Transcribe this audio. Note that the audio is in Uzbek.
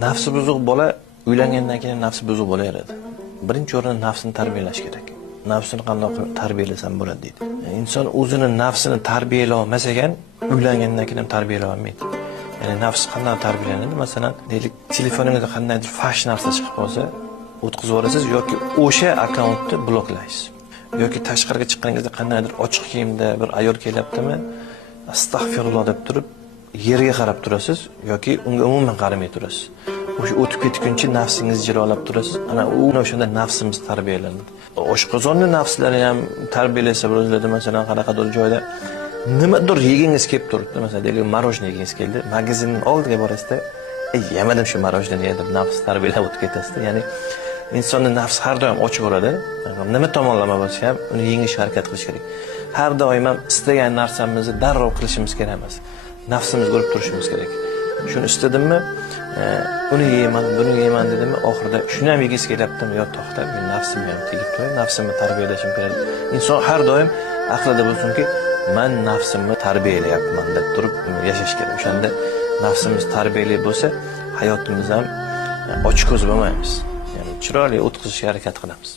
Nafsi buzuq bola uylangandan keyin nafsi buzuq bo'laveradi. Birinchi o'rinda nafsini tarbiyalash kerak. Nafsini qanday qilib tarbiyalasam bo'ladi deydi. Inson o'zini nafsini tarbiyalay olmasa ekan, uylangandan keyin ham tarbiyalay olmaydi. Ya'ni nafs qanday tarbiyalanadi? Masalan, deylik, telefoningizda qandaydir fash narsa chiqib qolsa, o'tkazib yuborasiz yoki o'sha akkauntni bloklaysiz. Yoki tashqariga chiqqaningizda qandaydir ochiq kiyimda bir ayol kelyaptimi, astag'firulloh deb turib, yerga qarab turasiz yoki unga umuman qaramay turasiz. O'sha o'tib ketguncha nafsingiz jirolab turasiz. Ana o'shanda nafsimiz tarbiyalanadi. Oshqozonni nafslari ham tarbiyalasa bo'ladi. Masalan, qanaqadir joyda nimadir yegingiz kelib turibdi. Masalan, deylik, marojniy yegingiz keldi. Magazinning oldiga borasizda, yemadim shu marojniyni deb nafs tarbiyalab o'tib ketasiz. Ya'ni insonning nafsi har doim ochiq bo'ladi. Nima tomonlama bo'lsa ham uni yengishga harakat qilish kerak. Har doim ham istagan narsamizni darrov qilishimiz kerak emas. Nafsimiz ko'rib turishimiz kerak. Shuni istadimmi, uni yeyman, buni yeyman dedimmi, oxirida shuni ham yegiz kelyaptimi, yo to'xtab, men nafsimga ham tegib turay, nafsimni tarbiyalashim kerak. Inson har doim aqlida bo'lsinki, men nafsimni tarbiyalayapman deb turib yashash kerak. O'shanda nafsimiz tarbiyali bo'lsa, hayotimiz ham ochiq ko'z bo'lmaymiz. Ya'ni chiroyli o'tkazishga harakat qilamiz.